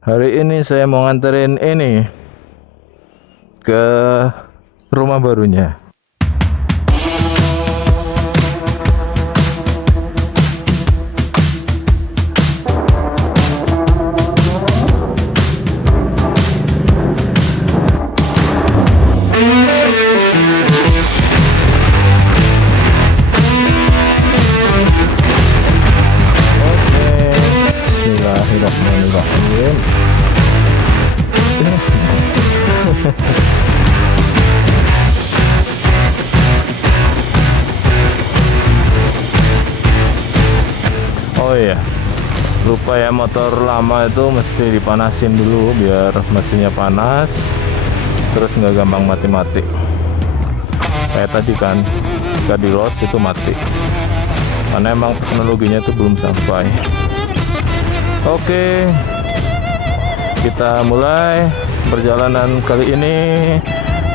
Hari ini saya mau nganterin ini ke rumah barunya. Oke, Bismillahirrahmanirrahim. Oh iya, lupa ya, motor lama itu mesti dipanasin dulu biar mesinnya panas, terus nggak gampang mati-mati. Kayak tadi kan, nggak di load itu mati, karena emang teknologinya itu belum sampai. Oke, kita mulai perjalanan kali ini.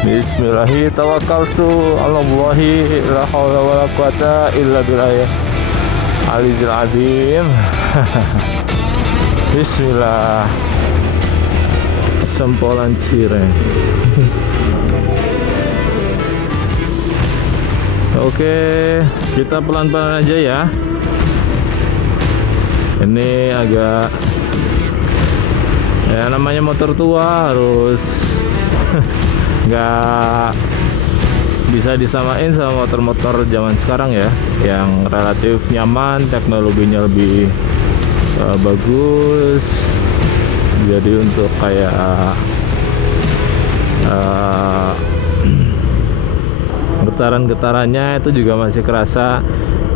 Bismillahirrahmanirrahim. Tawakkaltu 'alallahi la haula wala quwata illa billah Alizil Azim. Bismillah. Sempolan cireng. Oke, kita pelan-pelan aja ya. Ini agak, ya namanya motor tua harus nggak bisa disamain sama motor-motor zaman sekarang ya, yang relatif nyaman, teknologinya lebih bagus. Jadi untuk kayak getaran-getarannya itu juga masih kerasa.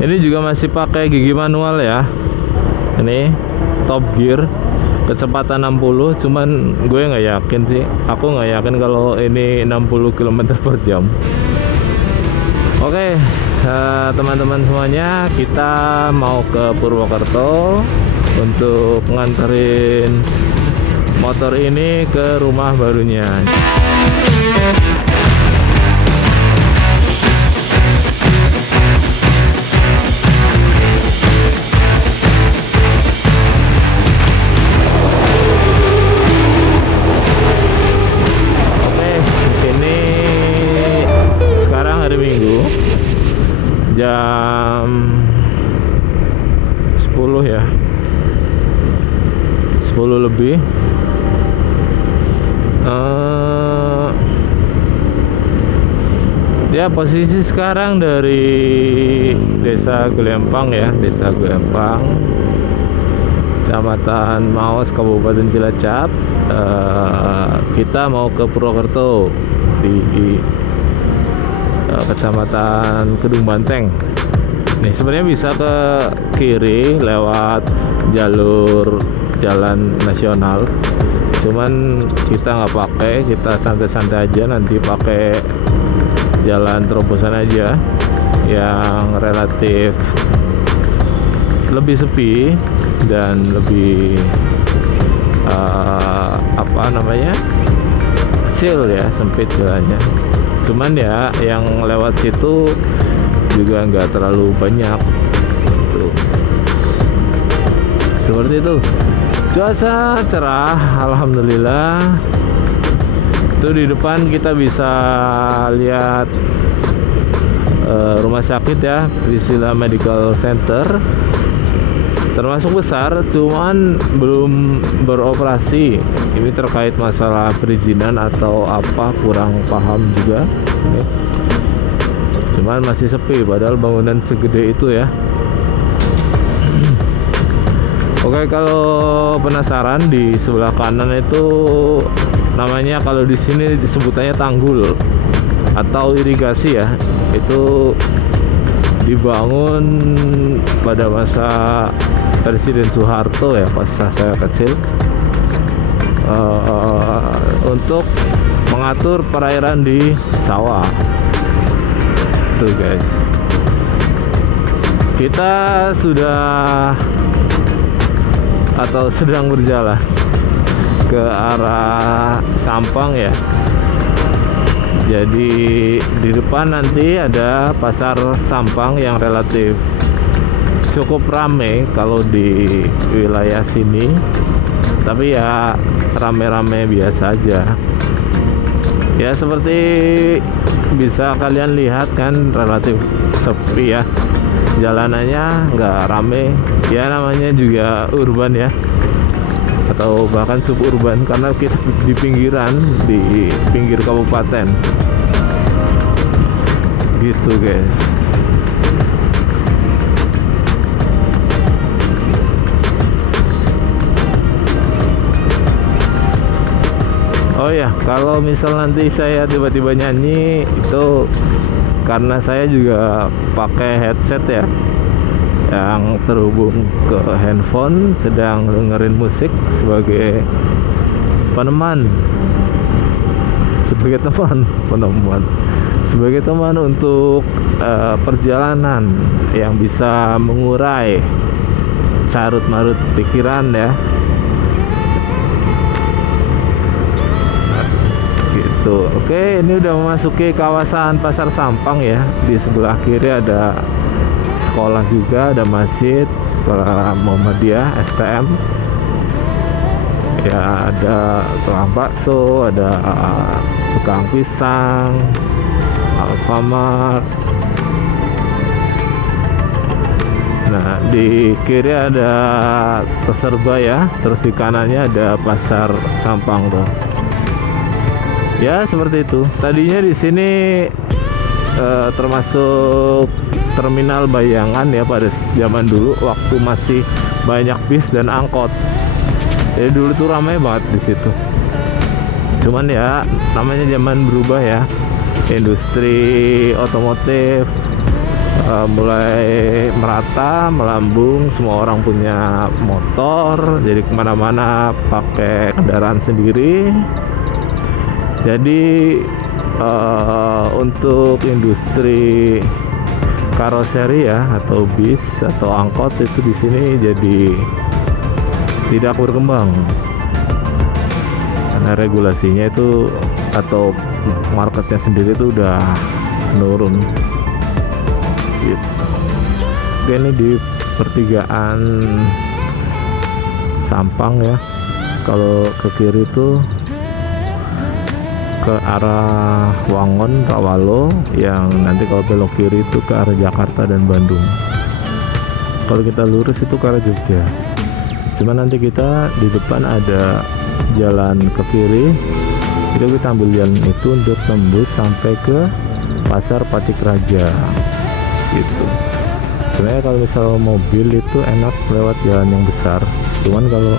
Ini juga masih pakai gigi manual ya. Ini top gear, kecepatan 60, cuman gue nggak yakin sih, aku nggak yakin kalau ini 60 km/jam. Oke, teman-teman semuanya, kita mau ke Purwokerto untuk nganterin motor ini ke rumah barunya. Jam 10 ya, 10 lebih. Ya, posisi sekarang dari Desa Gelempang ya, Desa Gelempang, Kecamatan Maos, Kabupaten Cilacap. Kita mau ke Purwokerto di Kecamatan Kedung Banteng. Nih sebenarnya bisa ke kiri lewat jalur jalan nasional, cuman kita nggak pakai, kita santai-santai aja, nanti pakai jalan terobosan aja yang relatif lebih sepi dan lebih kecil ya, sempit jalannya. Cuman ya yang lewat situ juga nggak terlalu banyak tuh. Seperti itu. Cuaca cerah, alhamdulillah. Itu di depan kita bisa lihat rumah sakit ya, Trisila Medical Center. Termasuk besar, cuman belum beroperasi. Ini terkait masalah perizinan atau apa, kurang paham juga. Cuman masih sepi, padahal bangunan segede itu ya. Oke, kalau penasaran, di sebelah kanan itu namanya, kalau di sini disebutannya tanggul atau irigasi ya. Itu dibangun pada masa Presiden Soeharto ya, pas saya kecil, untuk mengatur perairan di sawah. Tuh guys, kita sudah atau sedang berjalan ke arah Sampang ya. Jadi di depan nanti ada pasar Sampang yang relatif cukup ramai kalau di wilayah sini. tapi ya rame-rame biasa aja ya, seperti bisa kalian lihat kan relatif sepi ya, jalanannya nggak rame ya, namanya juga urban ya, atau bahkan suburban karena kita di pinggiran, di pinggir kabupaten gitu guys. Oh ya, kalau misal nanti saya tiba-tiba nyanyi itu karena saya juga pakai headset ya, yang terhubung ke handphone, sedang dengerin musik sebagai peneman, sebagai teman untuk perjalanan yang bisa mengurai carut marut pikiran ya. Gitu. Oke, ini udah memasuki kawasan Pasar Sampang ya. Di sebelah kiri ada sekolah juga, ada masjid, sekolah Muhammadiyah STM. Ya, ada tukang bakso, ada tukang pisang, Alfamart. Nah, di kiri ada Terserba ya, terus di kanannya ada Pasar Sampang tuh. Ya, seperti itu. Tadinya di sini termasuk terminal bayangan ya pada zaman dulu waktu masih banyak bis dan angkot. Jadi dulu tuh ramai banget di situ. Cuman ya namanya zaman berubah ya. Industri otomotif mulai merata, melambung, semua orang punya motor, jadi kemana-mana pakai kendaraan sendiri. Jadi untuk industri karoseri ya, atau bis atau angkot itu di sini jadi tidak berkembang karena regulasinya itu atau marketnya sendiri itu udah menurun gitu. Oke, ini di pertigaan Sampang ya. Kalau ke kiri itu ke arah Wangon, Rawalo, yang nanti kalau belok kiri itu ke arah Jakarta dan Bandung. Kalau kita lurus itu ke arah Jogja. Cuma nanti kita di depan ada jalan ke kiri, itu kita ambil jalan itu untuk tembus sampai ke Pasar Patik Raja gitu. Sebenarnya kalau misal mobil itu enak lewat jalan yang besar, cuman kalau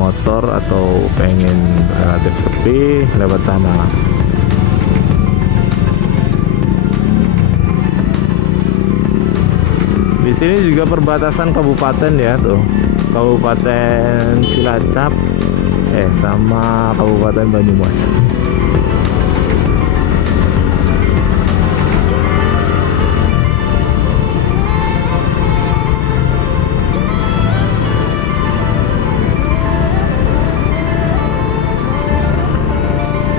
motor atau pengen relatif sepi lewat sana. Di sini juga perbatasan kabupaten ya tuh, Kabupaten Cilacap sama Kabupaten Banyumas.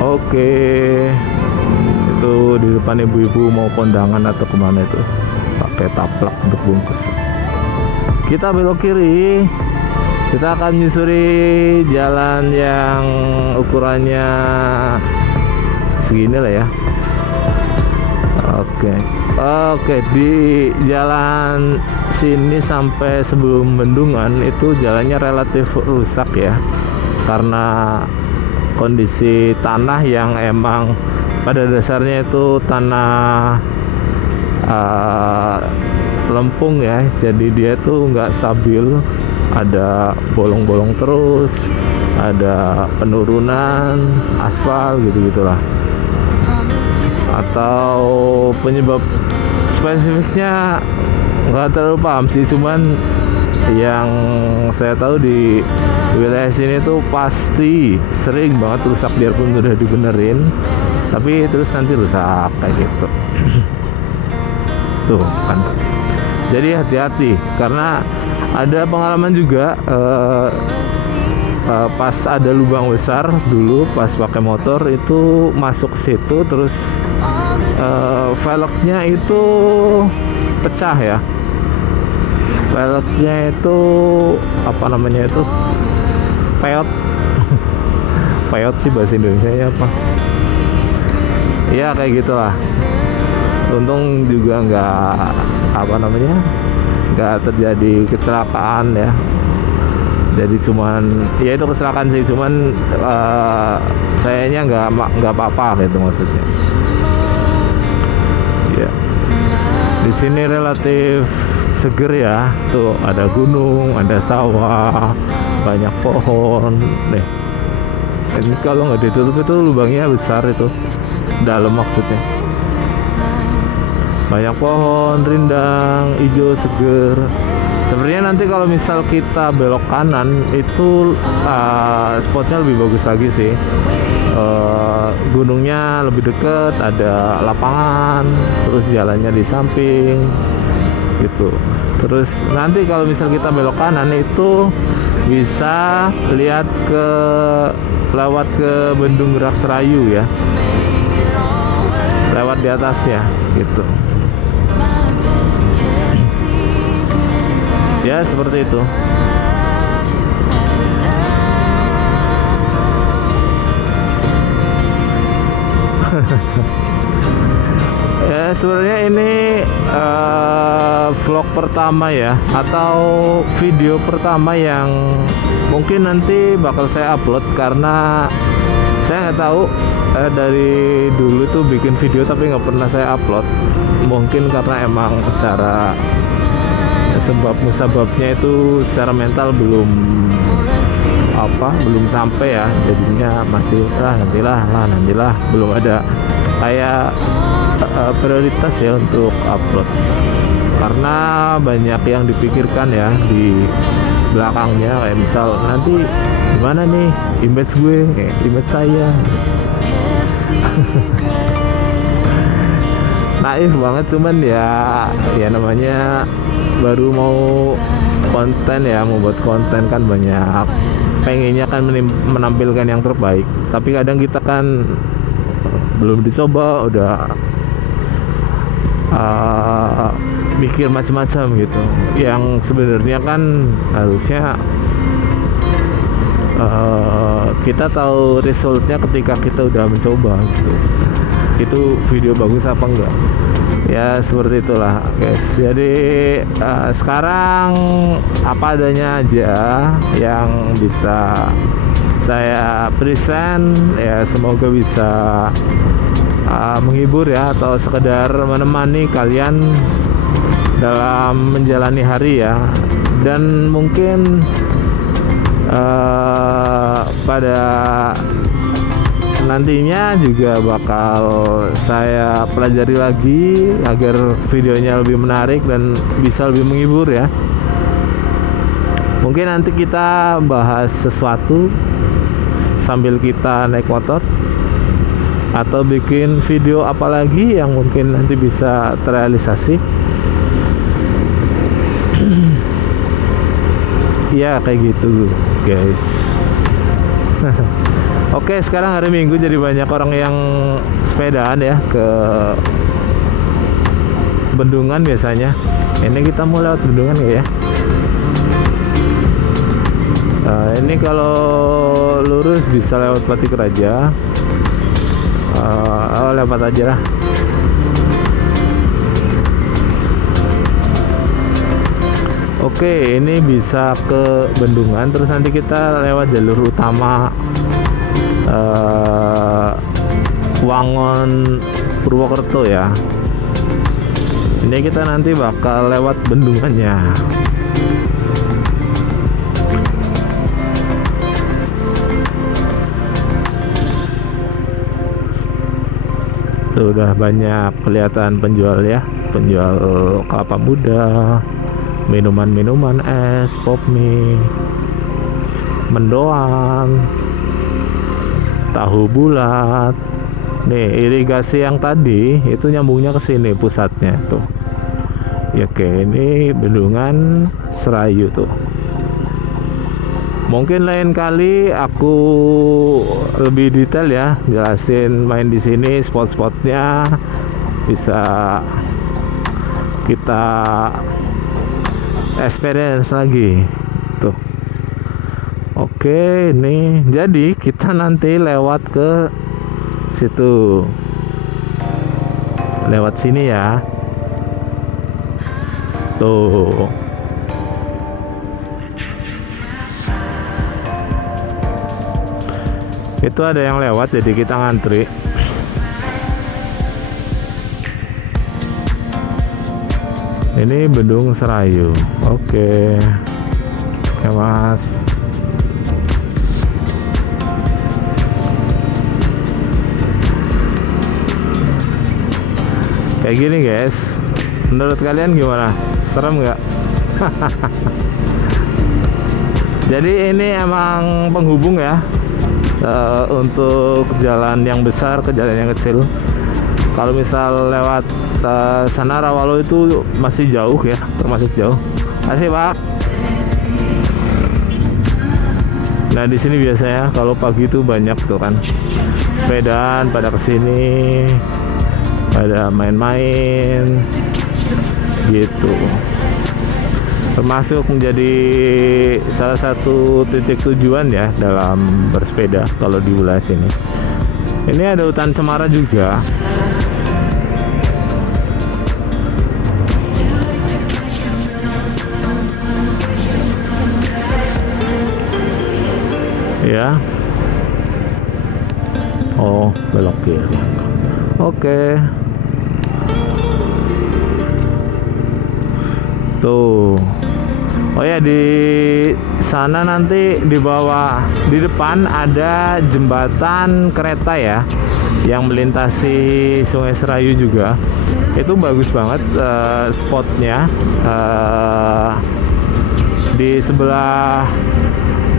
Oke, itu di depan ibu-ibu mau kondangan atau kemana itu pakai taplak untuk bungkus. Kita belok kiri, kita akan menyusuri jalan yang ukurannya segini lah ya. Oke, di jalan sini sampai sebelum Bendungan itu jalannya relatif rusak ya, karena kondisi tanah yang emang pada dasarnya itu tanah lempung ya, jadi dia tuh nggak stabil, ada bolong-bolong terus, ada penurunan aspal gitu-gitulah. Atau penyebab spesifiknya nggak terlalu paham sih, cuman yang saya tahu di wilayah sini tuh pasti sering banget rusak, biarpun udah dibenerin tapi terus nanti rusak kayak gitu. Tuh kan, jadi hati-hati karena ada pengalaman juga pas ada lubang besar dulu pas pakai motor itu masuk ke situ, terus velgnya itu pecah ya. Velgnya itu apa namanya itu peot. Peot sih bahasa Indonesia ya apa? Ya kayak gitulah. Untung juga nggak terjadi kecelakaan ya. Jadi cuman ya itu kecelakaan sih, cuman sayanya nggak apa-apa gitu maksudnya. Ya. Di sini relatif seger ya. Tuh ada gunung, ada sawah, banyak pohon. Nih. Ini kalau nggak ditutup itu lubangnya besar itu. Dalam maksudnya. Banyak pohon, rindang, hijau, seger. Sebenarnya nanti kalau misal kita belok kanan itu spotnya lebih bagus lagi sih. Gunungnya lebih deket, ada lapangan, terus jalannya di samping gitu. Terus nanti kalau misal kita belok kanan itu bisa lihat lewat ke Bendung Gerak Serayu ya, lewat di atasnya gitu. Ya seperti itu. Ya sebenarnya ini vlog pertama ya, atau video pertama yang mungkin nanti bakal saya upload, karena saya nggak tahu dari dulu tuh bikin video tapi nggak pernah saya upload. Mungkin karena emang secara sebabnya itu secara mental belum sampai ya, jadinya masih nantilah belum ada kayak prioritas ya untuk upload, karena banyak yang dipikirkan ya di belakangnya, kayak misal nanti gimana nih image gue, image saya. Naif banget, cuman ya namanya baru mau konten ya, mau buat konten kan banyak pengennya kan menampilkan yang terbaik, tapi kadang kita kan belum dicoba udah mikir macam-macam gitu, yang sebenarnya kan harusnya kita tahu resultnya ketika kita udah mencoba gitu. Itu video bagus apa enggak ya, seperti itulah guys. Jadi sekarang apa adanya aja yang bisa saya present ya, semoga bisa menghibur ya, atau sekedar menemani kalian dalam menjalani hari ya. Dan mungkin pada nantinya juga bakal saya pelajari lagi agar videonya lebih menarik dan bisa lebih menghibur ya. Mungkin nanti kita bahas sesuatu sambil kita naik motor, atau bikin video apalagi yang mungkin nanti bisa terrealisasi. Ya kayak gitu guys. Oke, sekarang hari Minggu jadi banyak orang yang sepedaan ya ke Bendungan biasanya. Ini kita mau lewat Bendungan ya. Ini kalau lurus bisa lewat Batik Raja. Lewat aja lah. Oke, ini bisa ke Bendungan, terus nanti kita lewat jalur utama Wangon Purwokerto ya. Ini kita nanti bakal lewat bendungannya. Tuh udah banyak kelihatan penjual ya, penjual kelapa muda, minuman-minuman es, pop mie, mendoan, tahu bulat. Nih irigasi yang tadi itu nyambungnya ke sini pusatnya tuh. Ya oke, ini Bendungan Serayu tuh. Mungkin lain kali aku lebih detail ya, jelasin main di sini, spot-spotnya bisa kita experience lagi tuh. Oke. Oke, nih jadi kita nanti lewat ke situ, lewat sini ya. Tuh, itu ada yang lewat, jadi kita ngantri. Ini Bendung Serayu. Oke, ya Mas. Kayak gini guys, menurut kalian gimana? Serem nggak? Jadi ini emang penghubung ya, untuk jalan yang besar ke jalan yang kecil. Kalau misal lewat sana Rawalo itu masih jauh ya, termasuk jauh. Masih Pak. Nah di sini biasanya kalau pagi itu banyak tuh kan, sepedaan pada kesini, pada main-main gitu. Termasuk menjadi salah satu titik tujuan ya dalam bersepeda kalau di wilayah sini. Ini ada hutan cemara juga. Ya. Oh, belok kiri. Oke. Tuh. Oh ya, di sana nanti di bawah, di depan ada jembatan kereta ya, yang melintasi Sungai Serayu juga. Itu bagus banget spotnya. Di sebelah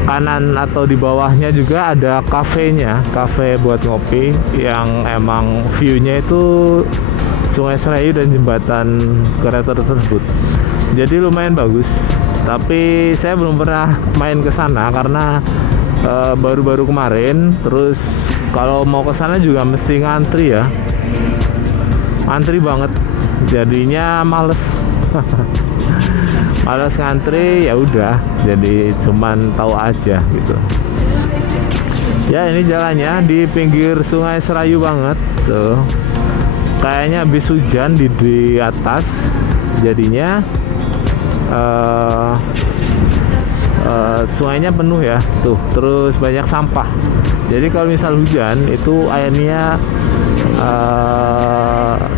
kanan atau di bawahnya juga ada kafenya, kafe buat ngopi yang emang view-nya itu Sungai Serayu dan jembatan kereta tersebut. Jadi lumayan bagus. Tapi saya belum pernah main ke sana karena baru-baru kemarin. Terus kalau mau ke sana juga mesti ngantri ya. Antri banget. Jadinya males. Males ngantri, ya udah. Jadi cuman tahu aja gitu. Ya ini jalannya di pinggir Sungai Serayu banget tuh. Kayaknya habis hujan di atas. Jadinya sungainya penuh ya tuh, terus banyak sampah. Jadi kalau misal hujan itu airnya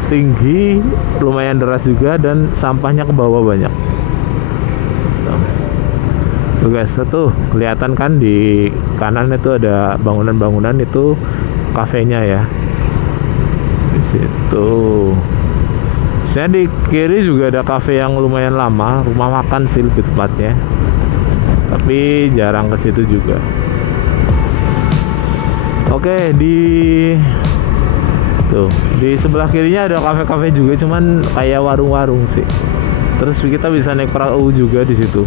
tinggi, lumayan deras juga, dan sampahnya ke bawah banyak. Tuh guys, tuh kelihatan kan di kanan itu ada bangunan-bangunan, itu kafenya ya di situ. Saya di kiri juga ada kafe yang lumayan lama, rumah makan sih lebih tepatnya, tapi jarang ke situ juga. Oke, di sebelah kirinya ada kafe-kafe juga, cuman kayak warung-warung sih. Terus kita bisa naik perahu juga di situ.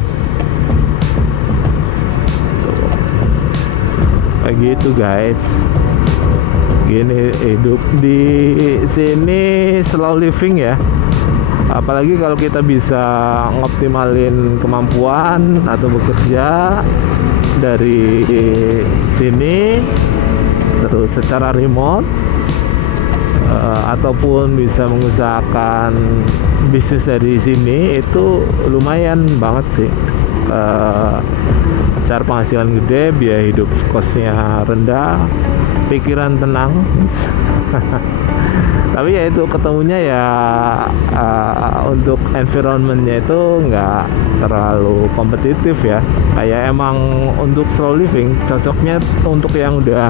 Tuh. Kayak gitu guys. Gini hidup di sini, slow living ya. Apalagi kalau kita bisa ngoptimalin kemampuan atau bekerja dari sini terus secara remote, ataupun bisa mengusahakan bisnis dari sini, itu lumayan banget sih. Secara penghasilan gede, biaya hidup kosnya rendah, pikiran tenang. Tapi ya itu ketemunya ya untuk environmentnya itu nggak terlalu kompetitif ya. Kayak emang untuk slow living cocoknya untuk yang udah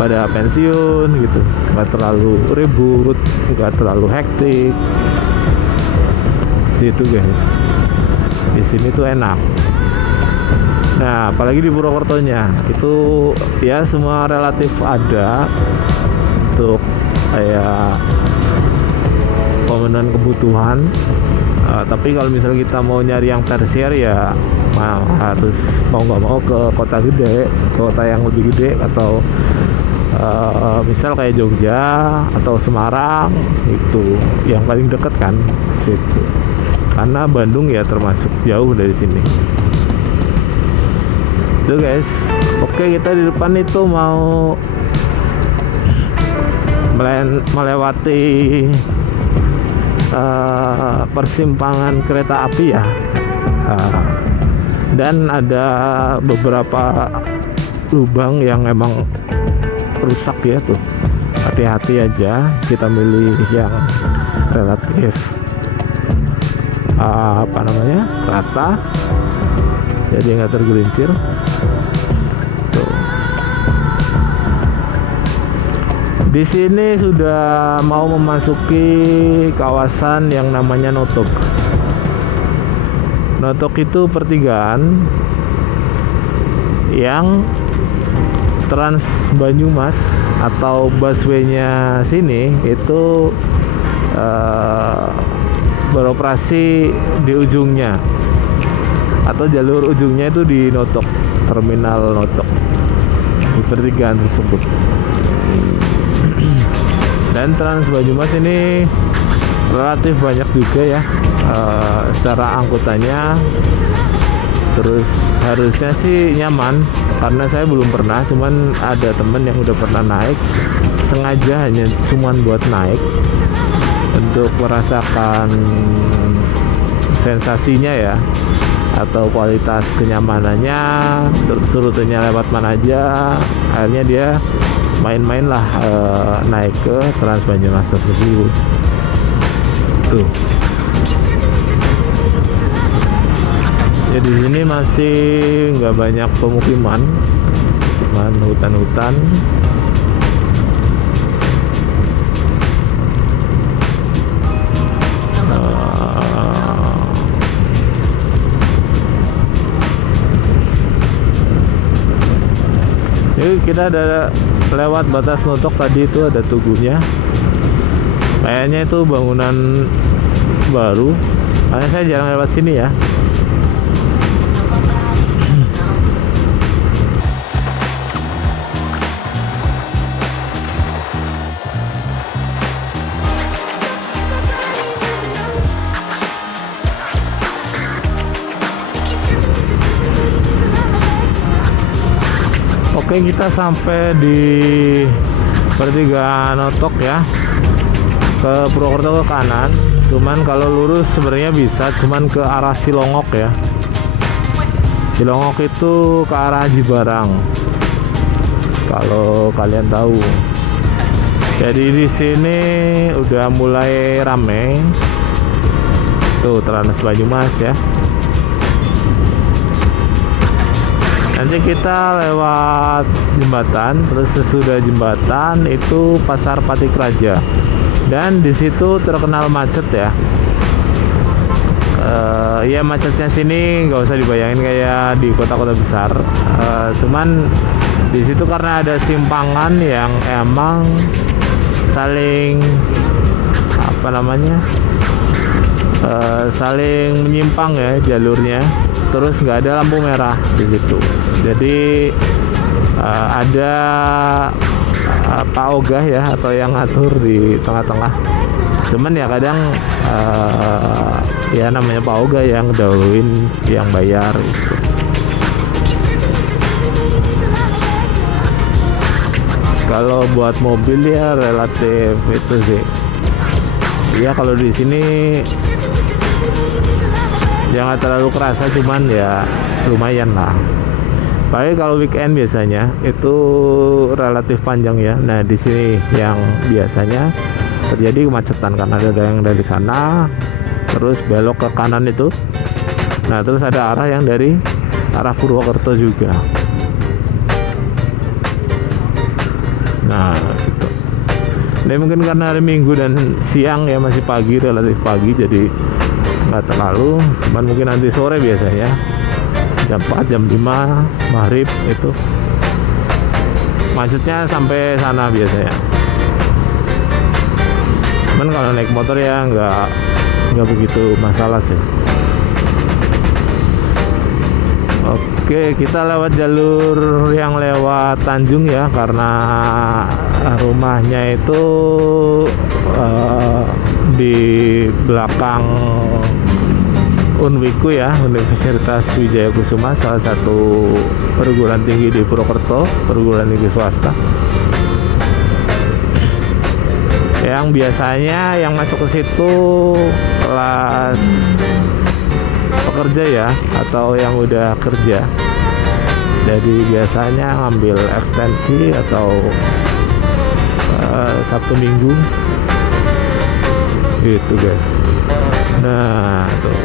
pada pensiun gitu, nggak terlalu ribut, nggak terlalu hektik. Itu guys, di sini tuh enak. Nah, apalagi di Purwokertonya itu ya semua relatif ada untuk kayak pemenuhan kebutuhan. Tapi kalau misalnya kita mau nyari yang tersier ya harus mau nggak mau ke kota gede, kota yang lebih gede, atau misal kayak Jogja atau Semarang, itu yang paling dekat kan situ. Karena Bandung ya termasuk jauh dari sini. Tuh guys, oke kita di depan itu mau melewati persimpangan kereta api ya. Dan ada beberapa lubang yang emang rusak ya tuh. Hati-hati aja, kita milih yang relatif rata, jadi nggak tergelincir. Tuh. Di sini sudah mau memasuki kawasan yang namanya Notok. Notok itu pertigaan yang Trans Banyumas atau busway-nya sini itu beroperasi di ujungnya atau jalur ujungnya itu di Notok, terminal Notok, di pertigaan tersebut. Dan Trans Banyumas ini relatif banyak juga ya secara angkutannya. Terus harusnya sih nyaman, karena saya belum pernah, cuman ada temen yang udah pernah naik, sengaja hanya cuman buat naik untuk merasakan sensasinya ya, atau kualitas kenyamanannya, rutenya lewat mana aja. Akhirnya dia main-main lah naik ke Trans Banyumas tersebut. Tuh. Ya di sini masih nggak banyak pemukiman, cuman hutan-hutan. Jadi kita ada lewat batas Notok tadi, itu ada tugunya. Kayaknya itu bangunan baru, makanya saya jarang lewat sini ya. Oke, kita sampai di pertigaan Notok ya. Ke Purwokerto ke kanan. Cuman kalau lurus sebenarnya bisa, cuman ke arah Silongok ya. Silongok itu ke arah Haji Barang, kalau kalian tahu. Jadi di sini udah mulai rame. Tuh Trans Banyumas ya. Nanti kita lewat jembatan, terus sesudah jembatan itu Pasar Patikraja, dan di situ terkenal macet ya. Ya macetnya sini nggak usah dibayangin kayak di kota-kota besar. Cuman di situ karena ada simpangan yang emang saling saling menyimpang ya jalurnya. Terus nggak ada lampu merah di situ. Jadi ada Pak Ogah ya, atau yang ngatur di tengah-tengah. Cuman ya kadang ya namanya Pak Ogah yang dahuluin yang bayar gitu. Kalau buat mobil ya relatif itu sih. Ya kalau di sini jangan terlalu kerasa, cuman ya lumayan lah. Paling kalau weekend biasanya itu relatif panjang ya. Nah di sini yang biasanya terjadi kemacetan karena ada yang dari sana terus belok ke kanan itu. Nah terus ada arah yang dari arah Purwokerto juga. Nah gitu. Ini mungkin karena hari Minggu dan siang ya, masih pagi, relatif pagi, jadi nggak terlalu. Cuman mungkin nanti sore biasanya jam 4, jam 5 maghrib itu macetnya sampai sana biasanya. Cuman kalau naik motor ya nggak begitu masalah sih. Oke, kita lewat jalur yang lewat Tanjung ya, karena rumahnya itu di belakang Unwiku ya, Universitas Wijaya Kusuma, salah satu perguruan tinggi di Purwokerto, perguruan tinggi swasta. Yang biasanya yang masuk ke situ kelas pekerja ya, atau yang udah kerja. Jadi biasanya ngambil ekstensi atau Sabtu Minggu gitu guys. Nah tuh,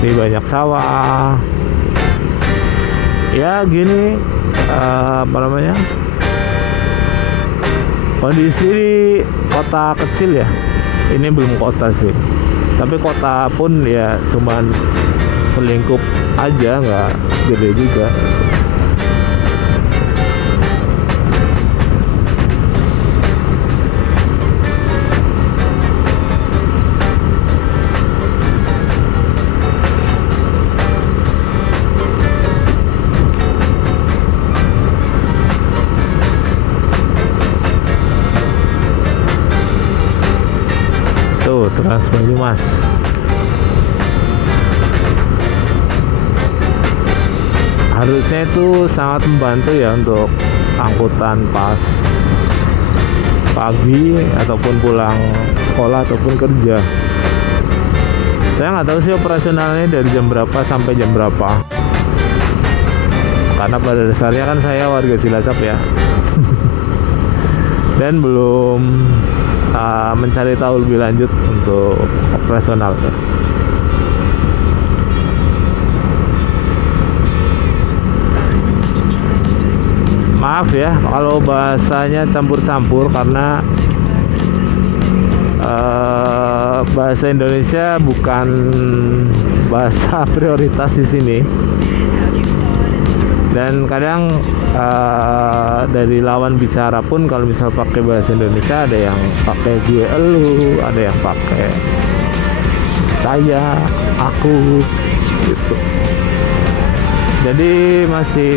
ini banyak sawah ya gini, apa namanya, kondisi di kota kecil ya. Ini belum kota sih, tapi kota pun ya cuman selingkup aja, nggak gede juga. Tuh Trans Banyumas. Harusnya itu sangat membantu ya untuk angkutan pas pagi ataupun pulang sekolah ataupun kerja. Saya nggak tahu sih operasionalnya dari jam berapa sampai jam berapa, karena pada dasarnya kan saya warga Cilacap ya. Dan belum mencari tahu lebih lanjut untuk operasionalnya. Maaf ya kalau bahasanya campur-campur, karena bahasa Indonesia bukan bahasa prioritas di sini. Dan kadang dari lawan bicara pun kalau misal pakai bahasa Indonesia, ada yang pakai gue, elu, ada yang pakai saya, aku gitu. Jadi masih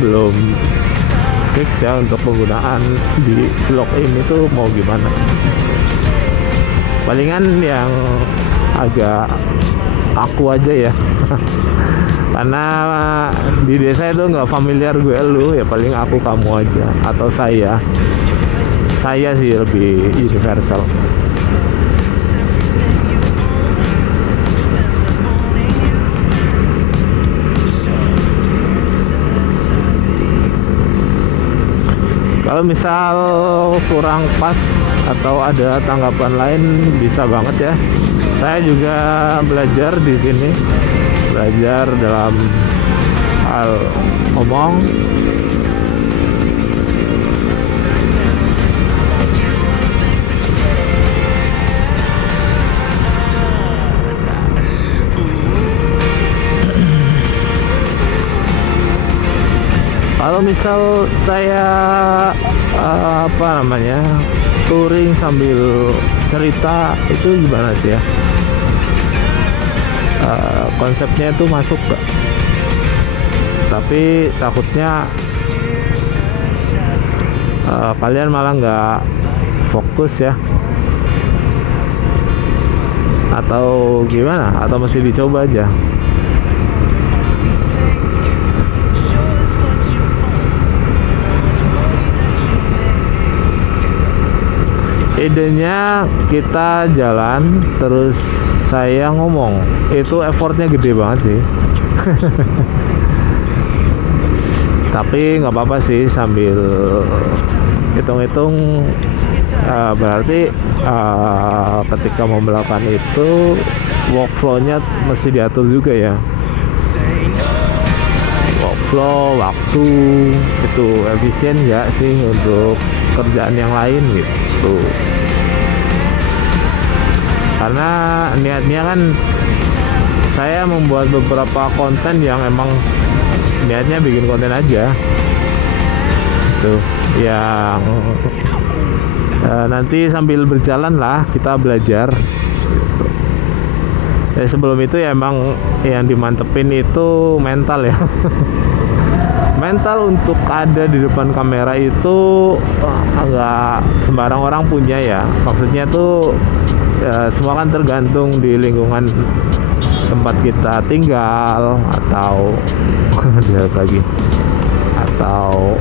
belum fix ya untuk penggunaan di vlog ini tuh mau gimana. Palingan yang agak aku aja ya. Karena di desa itu nggak familiar gue lu ya, paling aku kamu aja atau saya sih lebih universal. Kalau misal kurang pas atau ada tanggapan lain bisa banget ya. Saya juga belajar di sini, belajar dalam hal ngomong. Kalau misal saya touring sambil cerita itu gimana sih ya? Konsepnya itu masuk gak? Tapi takutnya kalian malah nggak fokus ya, atau gimana? Atau mesti dicoba aja? Idenya kita jalan terus saya ngomong, itu effortnya gede banget sih. Tapi nggak apa-apa sih, sambil hitung-hitung. Berarti ketika mau melakukan itu workflow-nya mesti diatur juga ya. Workflow, waktu itu efisien nggak sih untuk kerjaan yang lain gitu. Karena niatnya kan saya membuat beberapa konten yang emang niatnya bikin konten aja tuh, yang nanti sambil berjalan lah kita belajar. Sebelum itu ya emang yang dimantepin itu mental ya. Mental untuk ada di depan kamera itu agak sembarang orang punya ya. Maksudnya tuh ya, semua kan tergantung di lingkungan tempat kita tinggal atau lagi atau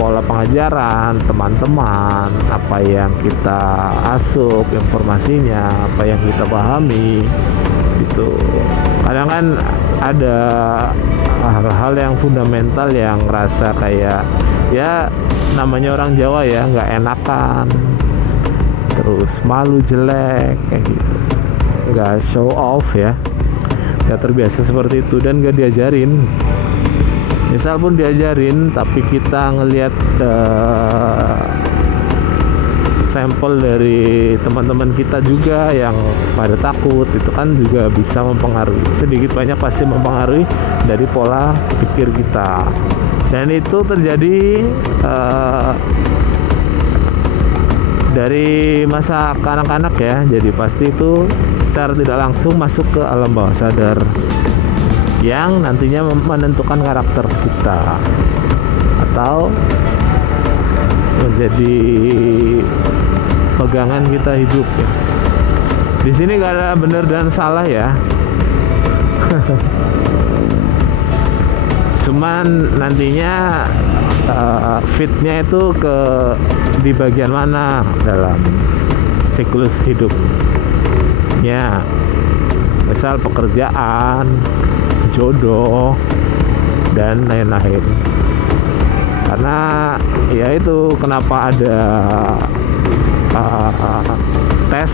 pola pengajaran teman-teman, apa yang kita asup informasinya, apa yang kita pahami gitu. Kadang kan ada hal-hal yang fundamental yang rasa kayak ya namanya orang Jawa ya, nggak enakan, terus malu, jelek kayak gitu, nggak show off ya, nggak terbiasa seperti itu dan nggak diajarin. Misal pun diajarin, tapi kita ngelihat sampel dari teman-teman kita juga yang pada takut, itu kan juga bisa mempengaruhi, sedikit banyak pasti mempengaruhi dari pola pikir kita. Dan itu terjadi dari masa kanak-kanak ya, jadi pasti itu secara tidak langsung masuk ke alam bawah sadar yang nantinya menentukan karakter kita atau menjadi pegangan kita hidup ya. Di sini gak ada benar dan salah ya. Cuman nantinya fitnya itu di bagian mana dalam siklus hidupnya. Misal pekerjaan, jodoh, dan lain-lain. Karena ya itu kenapa ada tes,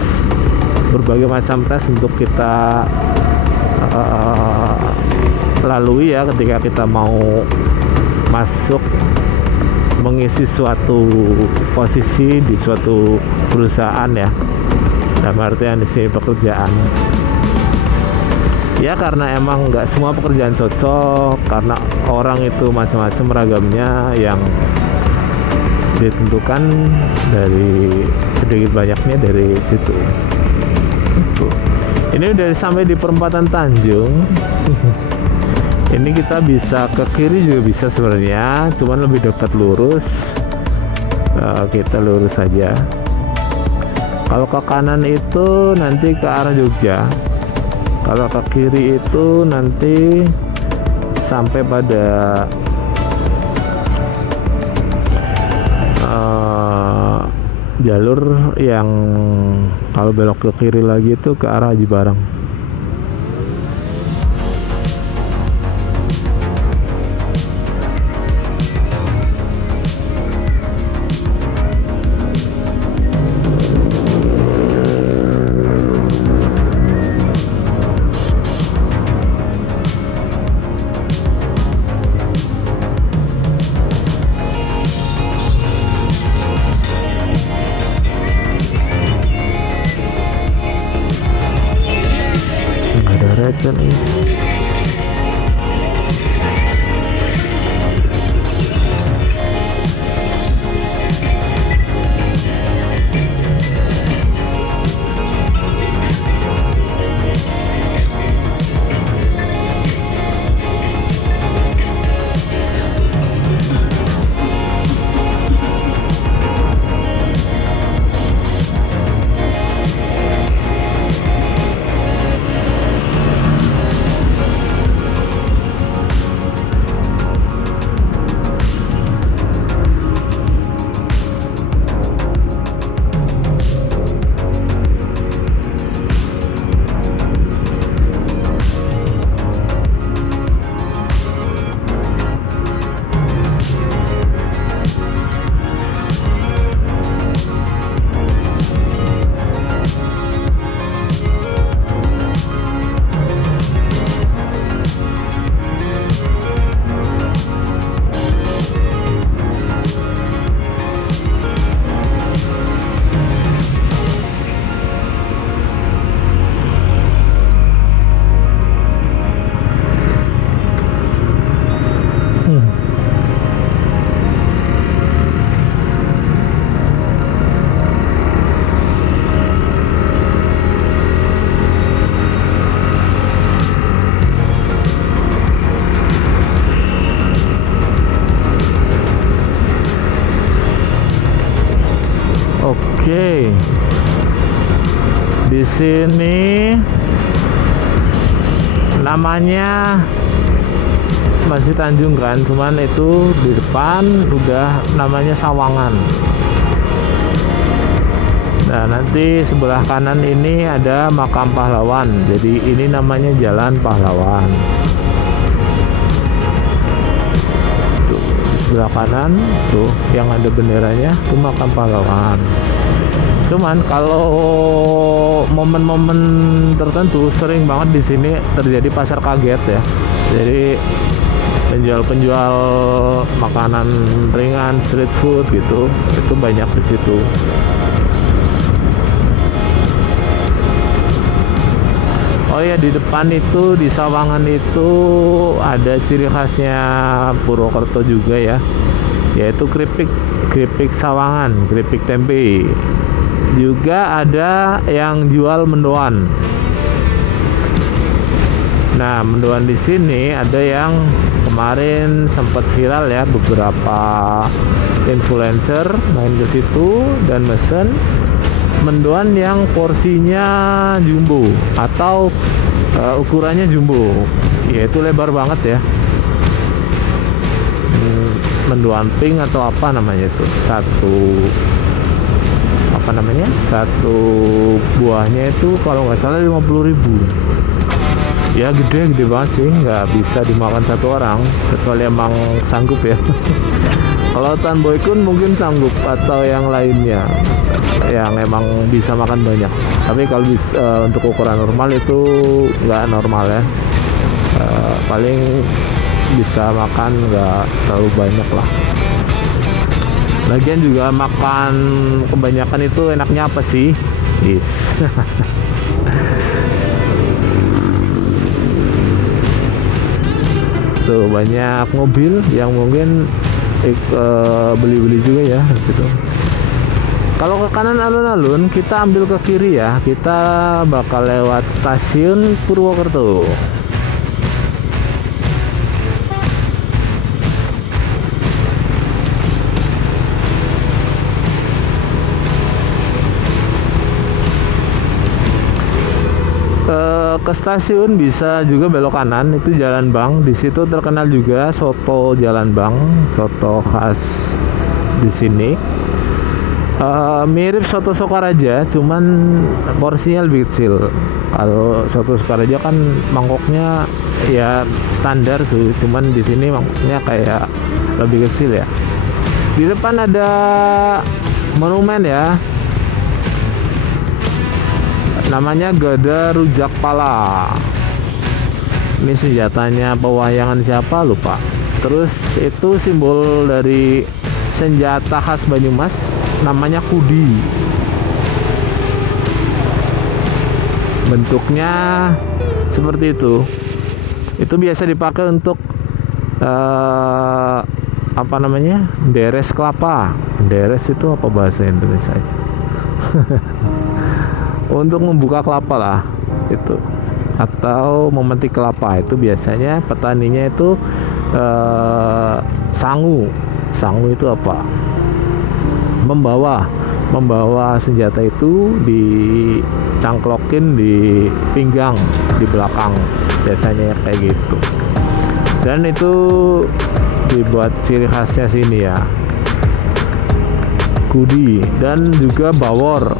berbagai macam tes untuk kita lalui ya ketika kita mau masuk mengisi suatu posisi di suatu perusahaan ya, dalam artian di sini pekerjaan. Ya karena emang nggak semua pekerjaan cocok, karena orang itu macam-macam ragamnya yang ditentukan dari sedikit banyaknya dari situ. Ini udah sampai di perempatan Tanjung. Ini kita bisa ke kiri juga bisa sebenarnya, cuman lebih dekat lurus. Kita lurus saja. Kalau ke kanan itu nanti ke arah Jogja. Kalau ke kiri itu nanti sampai pada jalur yang kalau belok ke kiri lagi itu ke arah Haji Barang. Recen ini. Oke. Di sini namanya masih Tanjung kan, cuman itu di depan udah namanya Sawangan. Nah, nanti sebelah kanan ini ada makam pahlawan, jadi ini namanya Jalan Pahlawan. Tuh, sebelah kanan tuh yang ada benderanya itu makam pahlawan. Cuman kalau momen-momen tertentu sering banget di sini terjadi pasar kaget ya. Jadi penjual-penjual makanan ringan, street food gitu, itu banyak di situ. Oh ya, di depan itu di Sawangan itu ada ciri khasnya Purwokerto juga ya, yaitu keripik Sawangan, keripik tempe. Juga ada yang jual mendoan. Nah, mendoan di sini ada yang kemarin sempat viral ya, beberapa influencer main ke situ dan mesen mendoan yang porsinya jumbo atau ukurannya jumbo, yaitu lebar banget ya. Mendoan pink atau apa namanya itu, satu buahnya itu kalau nggak salah 50.000. Ya gede banget sih, nggak bisa dimakan satu orang kecuali emang sanggup ya. Kalau Tan Boy Kun mungkin sanggup, atau yang lainnya yang emang bisa makan banyak. Tapi kalau untuk ukuran normal itu nggak normal ya, paling bisa makan nggak terlalu banyak lah. Lagian juga makan kebanyakan itu enaknya apa sih? Tuh banyak mobil yang mungkin beli-beli juga ya gitu. Kalau ke kanan alun-alun, kita ambil ke kiri ya, kita bakal lewat stasiun Purwokerto. Ke stasiun bisa juga belok kanan, itu Jalan Bang. Di situ terkenal juga soto Jalan Bang, soto khas di sini. Mirip soto Sokaraja, cuman porsinya lebih kecil. Kalau soto Sokaraja kan mangkoknya ya standar sih, cuman di sini mangkoknya kayak lebih kecil ya. Di depan ada monumen ya, namanya Gada Rujak Pala. Ini senjatanya pewayangan siapa lupa. Terus itu simbol dari senjata khas Banyumas, namanya kudi. Bentuknya seperti itu. Itu biasa dipakai untuk deres kelapa. Deres itu apa bahasa Indonesia? Untuk membuka kelapa lah itu, atau memetik kelapa. Itu biasanya petaninya itu sangu itu apa, membawa senjata itu dicangklokin di pinggang di belakang, biasanya kayak gitu. Dan itu dibuat ciri khasnya sini ya, kudi dan juga bawor.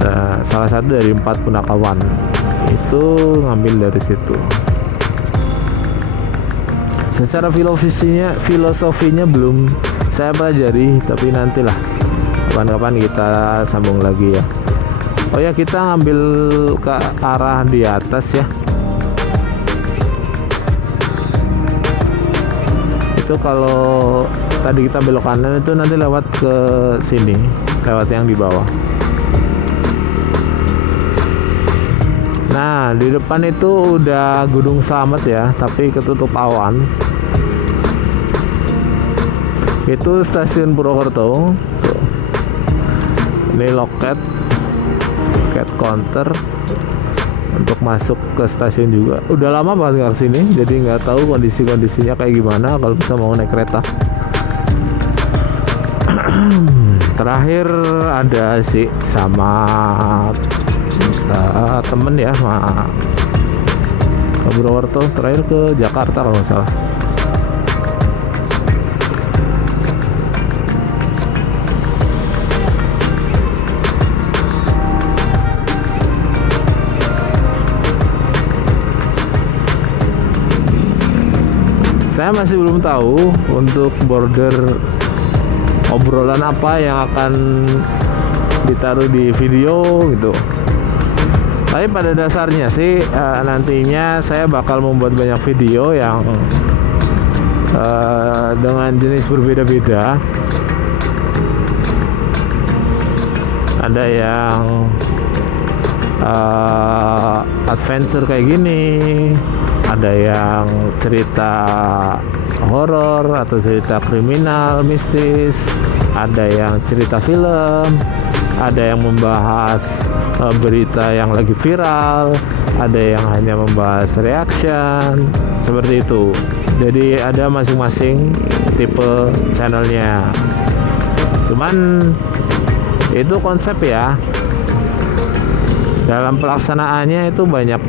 Nah, salah satu dari 4 punakawan itu ngambil dari situ. Secara filosofinya belum saya pelajari, tapi nantilah kapan-kapan kita sambung lagi ya. Oh ya, kita ngambil ke arah di atas ya. Itu kalau tadi kita belok kanan itu nanti lewat ke sini, lewat yang di bawah. Nah, di depan itu udah Gunung Slamet ya, tapi ketutup awan. Itu stasiun Purwokerto. Tuh. Ini loket counter untuk masuk ke stasiun juga. Udah lama banget nggak kesini, jadi nggak tahu kondisinya kayak gimana kalau bisa mau naik kereta. Terakhir ada sih sama temen ya, sama ke Purwokerto, terakhir ke Jakarta kalau nggak salah. Saya masih belum tahu untuk border obrolan apa yang akan ditaruh di video gitu. Tapi pada dasarnya sih nantinya saya bakal membuat banyak video yang dengan jenis berbeda-beda. Ada yang adventure kayak gini, ada yang cerita horor atau cerita kriminal mistis, ada yang cerita film, ada yang membahas berita yang lagi viral, ada yang hanya membahas reaction, seperti itu. Jadi ada masing-masing tipe channelnya. Cuman itu konsep ya, dalam pelaksanaannya itu banyak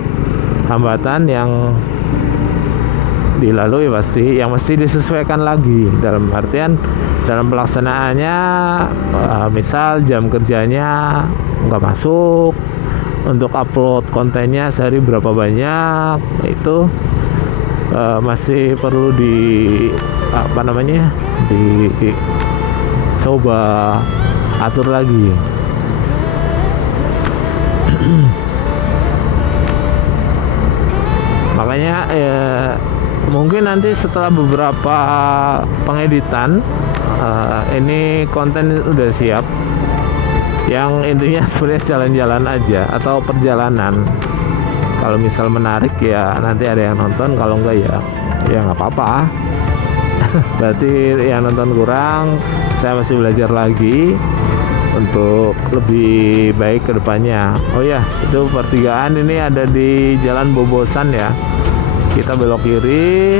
hambatan yang dilalui pasti, yang mesti disesuaikan lagi. Dalam artian dalam pelaksanaannya misal jam kerjanya nggak masuk, untuk upload kontennya sehari berapa banyak, itu masih perlu coba atur lagi. Makanya mungkin nanti setelah beberapa pengeditan ini konten udah siap, yang intinya sebenarnya jalan-jalan aja atau perjalanan. Kalau misal menarik ya nanti ada yang nonton, kalau enggak ya nggak apa-apa. Berarti yang nonton kurang, saya masih belajar lagi untuk lebih baik ke depannya. Oh ya, itu pertigaan ini ada di Jalan Bobosan ya. Kita belok kiri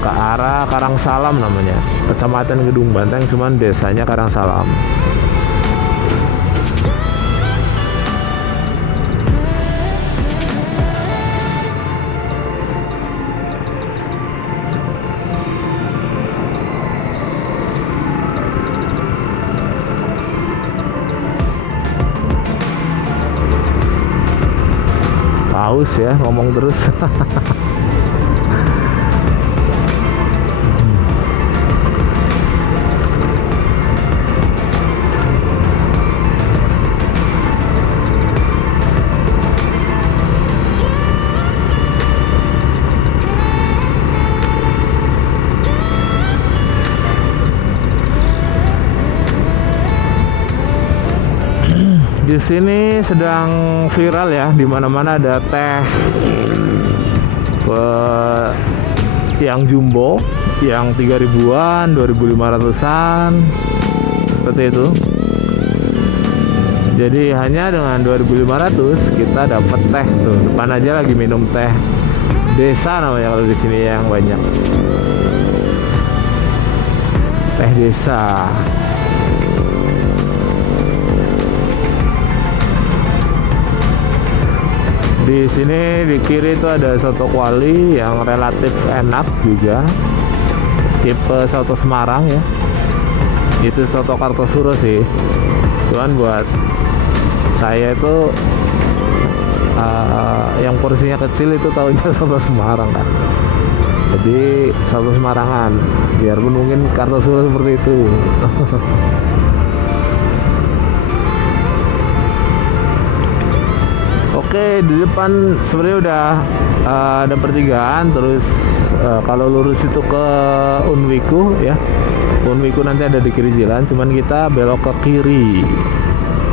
ke arah Karangsalam namanya, Kecamatan Gedung Banteng, cuman desanya Karangsalam. Haus ya ngomong terus. Di sini sedang viral ya, di mana-mana ada teh yang jumbo, yang 3.000-an, 2.500-an, seperti itu. Jadi hanya dengan 2.500 kita dapat teh tuh. Depan aja lagi minum teh desa namanya kalau di sini yang banyak. Teh desa. Di sini di kiri itu ada soto kuali yang relatif enak juga, tipe soto Semarang ya. Itu soto Kartosuro sih. Cuman buat saya itu yang porsinya kecil itu taunya soto Semarang kan. Jadi soto Semarangan, biar mungkin Kartosuro seperti itu. Oke, di depan sebenarnya udah ada pertigaan, terus kalau lurus itu ke Unwiku ya. Unwiku nanti ada di kiri jalan, cuman kita belok ke kiri.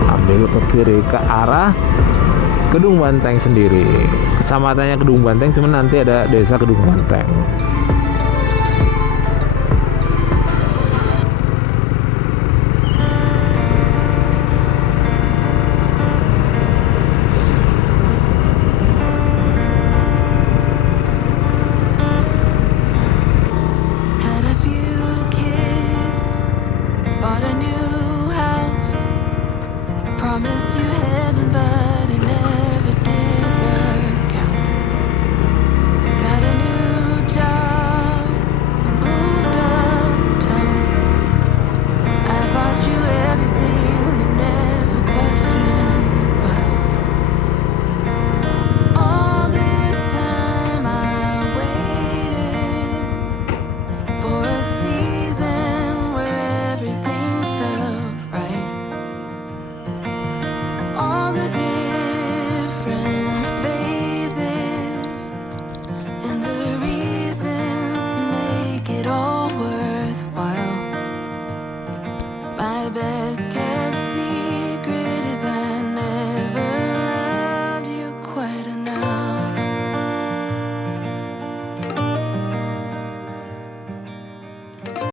Ambil ke kiri ke arah Gedung Banteng sendiri. Kecamatannya Gedung Banteng, cuman nanti ada desa Gedung Banteng.